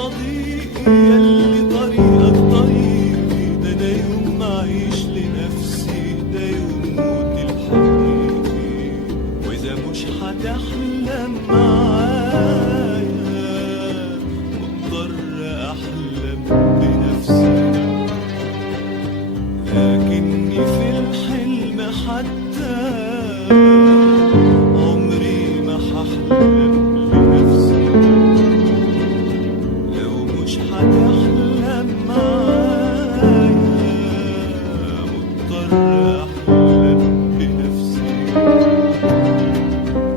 صديقي يلي طريقك طريقي، ده انا يوم ما اعيش لنفسي ده يوم موتي الحقيقي. واذا مش هتحلم معايا مضطر احلم بنفسي، لكني في الحلم حتى عمري ما هحلم لنفسي. لو مش هتحلم معايا مضطر احلم بنفسي،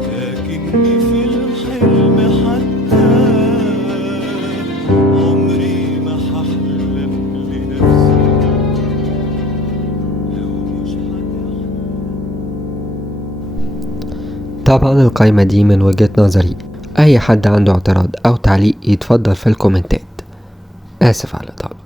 لكني في الحلم حتى عمري ما هحلم لنفسي. طبعا القائمة دي من وجهة نظري، أي حد عنده اعتراض أو تعليق يتفضل في الكومنتات. آسف على الإطالة.